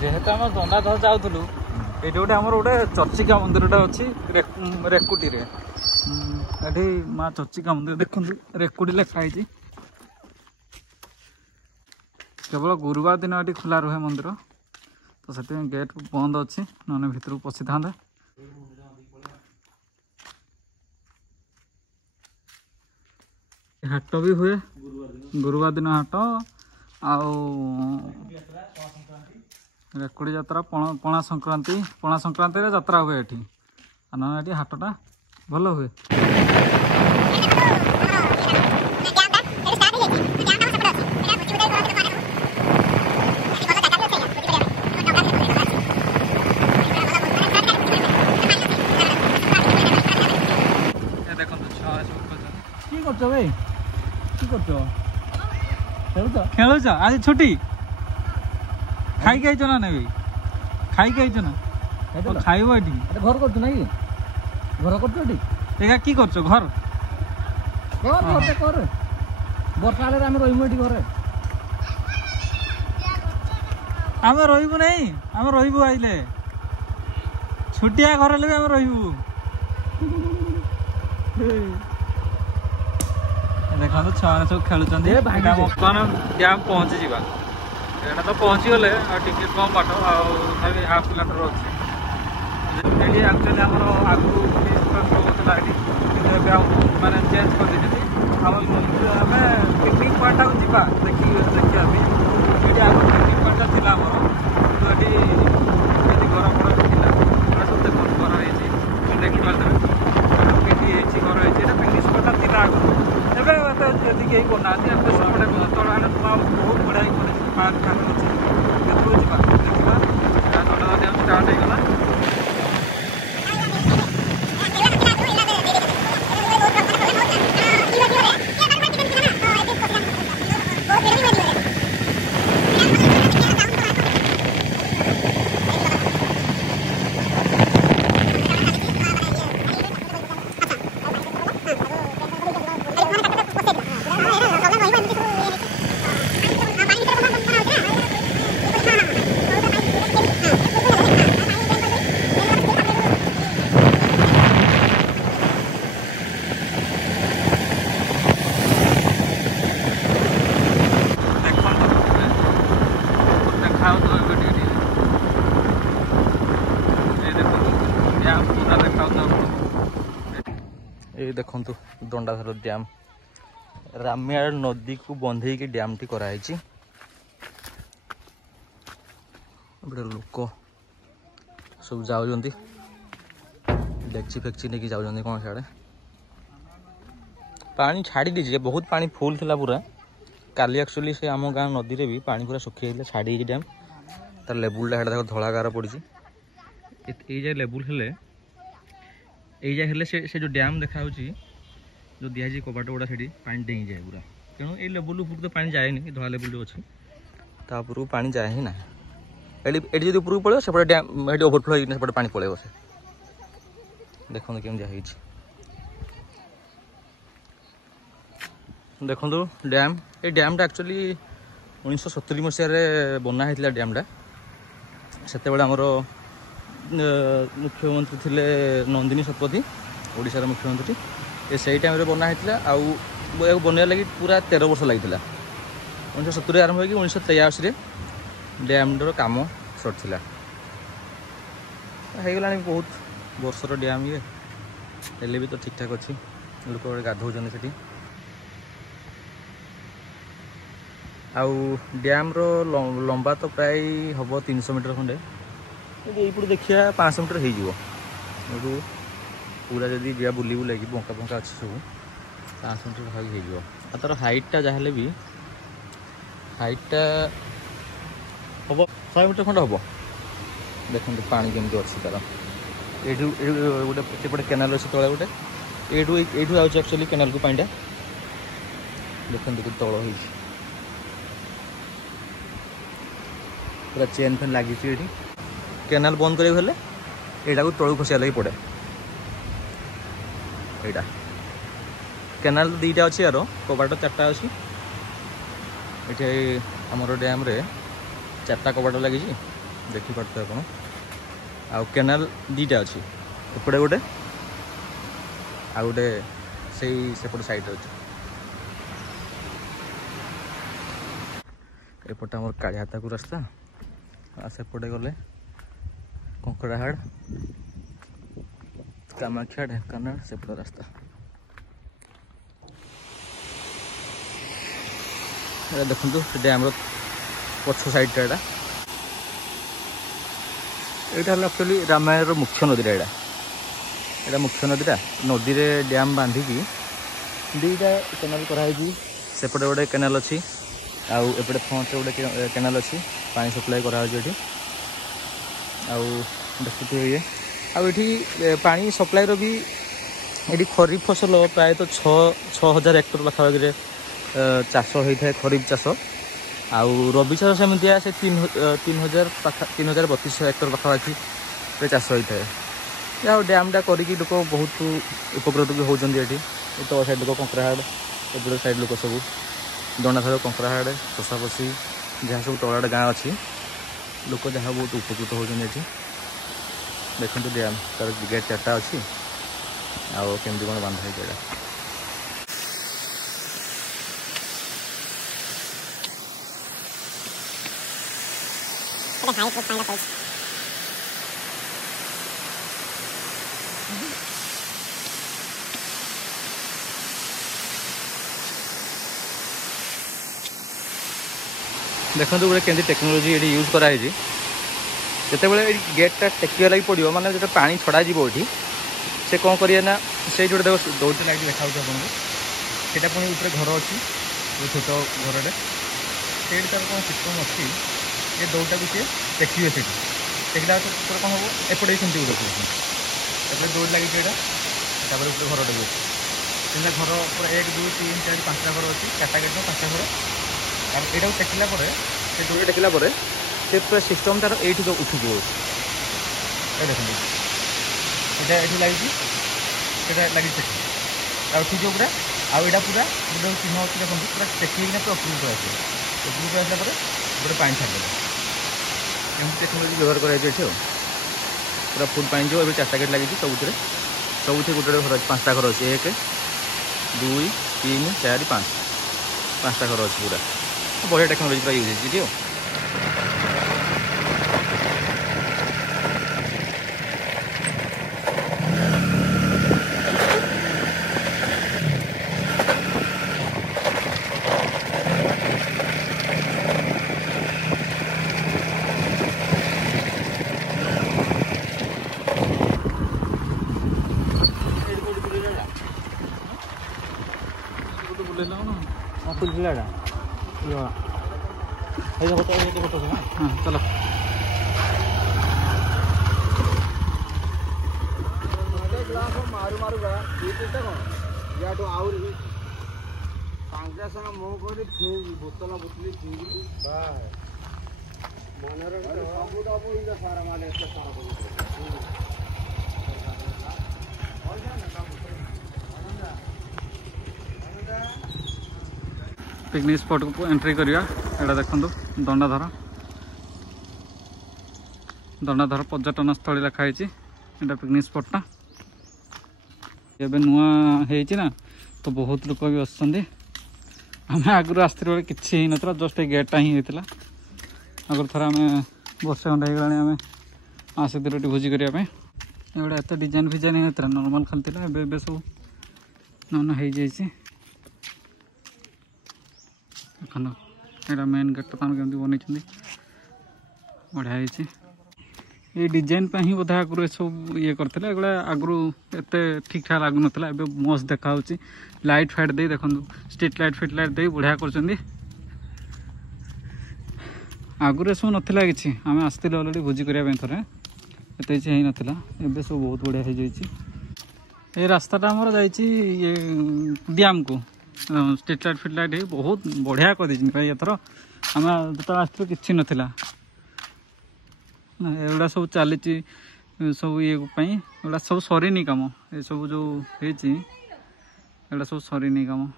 जेहेतु आम दंडाधर जाऊँ ये गोटे आमर गोटे चर्चिका मंदिरटा अच्छी रेकुटी ये माँ चर्चिका मंदिर देखु रेकुटी लिखाई केवल गुरुवार दिन ये खोला रुहे मंदिर तो से गेट बंद अच्छी ना भितर पशि था हाट भी हुए गुरुवार दिन हाट रेकुड़ी यात्रा पणा संक्रांति यात्रा हुए ये ना ये हाटटा भल हुए। खेलुच आज छुट्टी खाई आई ना नहीं खाई आई ना खाइब ये घर कर ना घर कर कि कर घर कर वर्षा आम रही घरे आम रही नहीं आम रही आइले छुट्टिया घर भी आम रही देखा तो छुआ सब खेलुं डैम पहुँची जावा यहाँ तो पहुँची गले टिके कम बाट तथापि हाफ किलोमीटर अच्छे ये एक्चुअली आम आगु मैंने चेंज कर आम पिकनिक पॉइंट को जावा देखा ये आग पिकनिक पॉइंट था आमर ये घर फड़ था सब देख घर है देखिपारे घर है पिकनिक स्पॉट था आगु यदि कहीं करना सेपटे तला बहुत बढ़िया पार्क फार्क अच्छे देखा देखा स्टार्ट होगा। ये देखु दंडाधर डैम रामियाड़ नदी को बंधे की डैम टी कराई गोटे लोक सब जाऊँ डेक्ची फेक्ची नहीं जाऊँ कौन सियाड़े पानी छाड़ी दीजिए बहुत पानी फुल थिला पूरा काली एक्चुअली से आम गाँव नदी रे भी पानी पूरा सुखी जाता छाड़ी डैम तार लेवुलटा हेटा धला गार पड़ी ये लेवुल हेले ये से जो डैम देखा जो दिखाई कबाट गुड़ा से पानी डेई जाए पूरा तेणु ये लेवुल ऊपर तो पानी जाए धला लेवुल जो अच्छी तापर पानी जाए ही ना ये जो ऊपर पड़े सेपटे डैम ये ओभरफ्लो होपटे पानी पड़े से देखो केमी देखो डैम ये डैमटा एक्चुअली 1970 मसीह बना होता डैमटा से आमर मुख्यमंत्री थिले नंदिनी शतपथी ओडिशार मुख्यमंत्री ये से टाइम बना होता आउ बनवा लगी पूरा 13 वर्ष लगी 1970 आरंभ हो 1983 डैमर काम सर्ट थिला होगला बहुत वर्षर डैम ये हेले भी तो ठीक ठाक अच्छी लोक गाधौन से आउ डैम रो लंबा तो प्राय हम 300 मीटर खंडे यहीपट देखिए 500 मीटर हो पूरा जदि जा बुली बुलाइक बंका बंका अच्छे सब 500 मीटर भागी हो तार हाइटा जहाँ भी हाइटा हम 100 मीटर खंड हम देखते पानी केमती अच्छी तार ये गोटे सेपटे केनाल अच्छे तले गोटे ये आक्चुअली केनाल को पाटा देखते तल हो पूरा चेन फेन लगी केनाल बंद करें यहाँ को तलू खसा लगे पड़े यहाँ केनाल दीटा अच्छी यार कबाट 4टा अच्छी ये आमर डैम रे 4टा कबाट लगी देखिपे आप आउ केनाल दीटा अच्छी एपटे गोटे आ गोटे सेपट साइड अच्छे एपटे आम कालिहाता को रास्ता सेपटे गले कंकड़ाहाड़ कामाख्या ढेंकानाल सेपटे रास्ता देखो डैम पछ साइड टा यहाँ एक्चुअली रामायण मुख्य नदीटा यहाँ मुख्य नदीटा नदी रे डैम बांधिकी दुईटा केनाल कराई सेपटे गोटे केनाल अच्छी आउ एपटे फ्रंट गोटे केनाल अच्छी पानी सप्लाई कराई आउ देखुए ये आठी पानी सप्लाईर भी ये खरीफ फसल प्रायतः 6,000 हेक्टर पाखापाखि चाष होता है खरीफ चाष आउ रबी चाष सेमती से 3,032 हेक्टर पाखापाखि चाष होता है यहाँ डैमटा करके लोक बहुत उपकृत भी होती ये तो साइड लोक कंकड़ाहाड़ एपट साइड लोक सब दंडाधार कंकड़ाहाड़ शशापशी जहाँ सब तलाड़ गाँ अच्छी लोक जहाँ बहुत उपकृत होती ये देखते डैम तार गेट 4टा अच्छी आउ केमती कौन बांधा है यहाँ देखो गोटे केमती टेक्नोलोजी ये यूज कराई जिते बड़े गेटा टेकिया लगी पड़ो माने जो पानी छड़ा जी से कौन करिए ना से जो दौड़ते लगे देखा से पुणी ऊपर घर अच्छी छोट घरटे से तार कौन सिस्टम अच्छी ये दौड़टा को सी टेकिए से टेकला कौन हम एपटे सेमती गोटे एपटे दौड़ लगी ऊपर घरटे भी अच्छी घर पूरा 1 2 3 4 5टा घर अच्छी 4टा गेट 5टा घर और यहाँ टेकिला से दौड़ टेकिला से पूरा सिस्टम तार ये उठू देखते ये लगी लगी उठी पूरा आईटा पूरा गोटे चिन्ह अच्छी देखो पूरा टेकिना पूरा उपरूप आसे उपरूप आसला गोटे पानी छाड़देव एम टेक्नोलोजी व्यवहार कर पूरा फुल पानी जो अभी 4टा गेट लगी सबुथे गोटे गोटे घर अच्छे 5टा घर अच्छे 1 2 3 4 5 5टा घर अच्छे पूरा बढ़िया टेक्नोलोजी पूरा यूज हो चलो मारू मारू या बोतल बोतली पिकनिक स्पॉट को एंट्री करिया एटा देखंतु दंडाधार पर्यटन स्थली लिखाई एटा पिकनिक स्पॉटा एबे नुआ हेची ना तो बहुत लोक भी आसछन्ती आम आगु आसते बेले किसी ही नथला जस्ट गेटा ही होता आगर थर आम वर्षे खंड हो गला आसती भोजी करने एगुड़ा एत डिजाइन फिजाइन होता नॉर्मल खाली था एबे सब नन हो जाइए यहाँ मेन गेट तो केमती बनई बढ़िया होती ये डिजाइन ही बोधा आगु सब ये करते एगुड़ा आगु एत ठीक ठाक लगुन ए मस्त देखा लाइट फाइट दे देखो स्ट्रीट लाइट फिट लाइट दे बढ़िया कर आगुरी सब नाला कि आम आसती अलरेडी भोजी करने थे एत किसी नाला एवं सब बहुत बढ़िया हो जाए रास्ताटा आमर जाइए डैम को स्ट्रीट लाइट फिट लाइट बहुत बढ़िया कर एथर आम जो आसती कि नाला एगुड़ा सब चली सब ये एगुड़ा सब सरीनी कम ये सब जो एगुड़ा सब सरीनी कम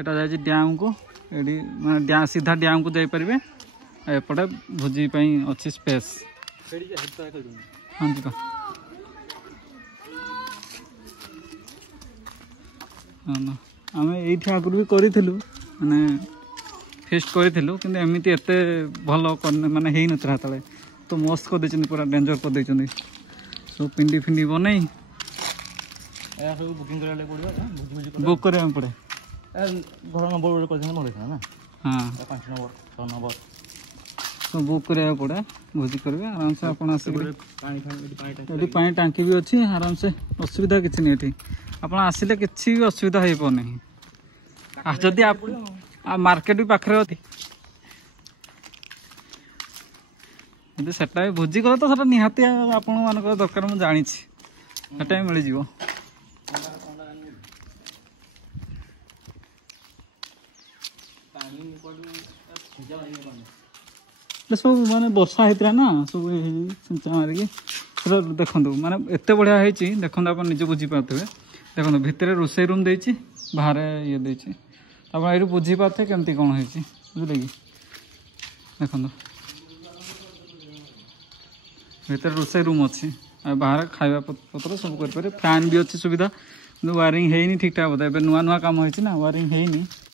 एटा जाइए डैम को ଏଠି ମାନେ ସିଧା ଡ୍ୟାମ୍ କୁ ଯାଇପାରିବେ। ଏପଟେ ଭୋଜି ପାଇଁ ଅଛି ସ୍ପେସ୍। ହଁ ଯିବା। ଆମେ ଏଇଠି ଆଗରୁ ବି କରିଥିଲୁ ମାନେ ଫିଷ୍ଟ କରିଥିଲୁ କିନ୍ତୁ ଏମିତି ଏତେ ଭଲ ମାନେ ହେଇନଥିଲା ସେତେବେଳେ। ତ ମସ୍ତ କରିଦେଇଛନ୍ତି ପୁରା ଡେଞ୍ଜର କରିଦେଇଛନ୍ତି ସବୁ ପିଣ୍ଡି ଫିଣ୍ଡି ବନେଇ ସବୁ ବୁକିଂ କରିବା ଲାଗି ପଡ଼ିବ ବୁକ୍ କରିବାକୁ ପଡ଼େ। ଘର ନମ୍ବର ଗୋଟେ କରିଦେଲେ ଭଲ ହେଇଥିଲା ନା। ହଁ 5 ନମ୍ବର 6 ନମ୍ବର ସବୁ ବୁକ୍ କରିବାକୁ ପଡ଼େ। ଭୋଜି କରିବେ ଆରାମସେ ଆପଣ ଆସିକି। ପାଣି ଏଠି ପାଣି ଟାଙ୍କି ବି ଅଛି ଆରାମସେ ଅସୁବିଧା କିଛି ନାହିଁ ଏଠି। ଆପଣ ଆସିଲେ କିଛି ବି ଅସୁବିଧା ହେଇପାରୁନି। ଯଦି ମାର୍କେଟ ବି ପାଖରେ ଅଛି ଯଦି ସେଟା ବି ଭୋଜି କଲେ ତ ସେଟା ନିହାତି ଆପଣମାନଙ୍କର ଦରକାର ମୁଁ ଜାଣିଛି ସେଟା ବି ମିଳିଯିବ। ସବୁ ମାନେ ବର୍ଷା ହେଇଥିଲା ନା ସବୁ ସିଞ୍ଚା ମାରିକି ସେଟା ଦେଖନ୍ତୁ ମାନେ ଏତେ ବଢ଼ିଆ ହେଇଛି। ଦେଖନ୍ତୁ ଆପଣ ନିଜେ ବୁଝିପାରୁଥିବେ। ଦେଖନ୍ତୁ ଭିତରେ ରୋଷେଇ ରୁମ୍ ଦେଇଛି ବାହାରେ ଇଏ ଦେଇଛି। ଆପଣ ଏଇଠୁ ବୁଝିପାରୁଥିବେ କେମିତି କ'ଣ ହେଇଛି ବୁଝିଲେ କି। ଦେଖନ୍ତୁ ଭିତରେ ରୋଷେଇ ରୁମ୍ ଅଛି ଆଉ ବାହାରେ ଖାଇବା ପତ୍ର ସବୁ କରିପାରିବେ। ଫ୍ୟାନ୍ ବି ଅଛି ସୁବିଧା କିନ୍ତୁ ୱାରିଂ ହେଇନି ଠିକ୍ ଠାକ୍ ବୋଧେ। ଏବେ ନୂଆ ନୂଆ କାମ ହେଇଛି ନା ୱାରିଂ ହେଇନି।